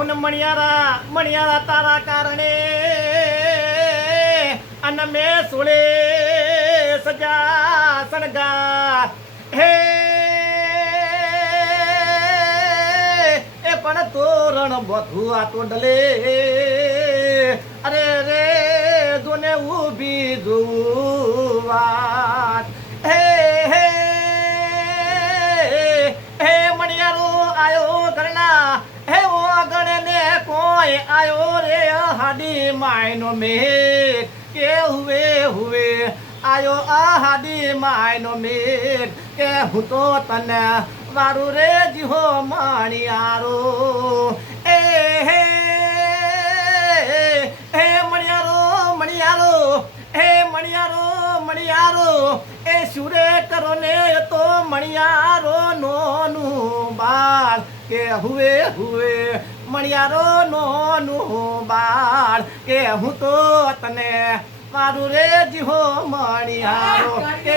ધૂન મણિયારા તારા કારણે અન મેં સુળે સજા સણગા હે એ પણ તોરણ બધું આ તો ડલે અરે રે જોને ઊભી જુવાત હે હે હે મણિયારો આયો ઘરના હે ઓ ગણે કોઈ આયો રે હાડી માયનો મેઘ કે હુવે આયો આ હાડી માયનો મેઘ કે હું તો તને વારું રે જીહો મણિયારો એ હે હે મણિયારો હે મણિયારો એ સુરે કરો ને તો મણિયારો નોનું બાળ કે હુવે મણિયારો નોનું બાળ કે હું તો તને મારું રે જીહો મણિયારો કે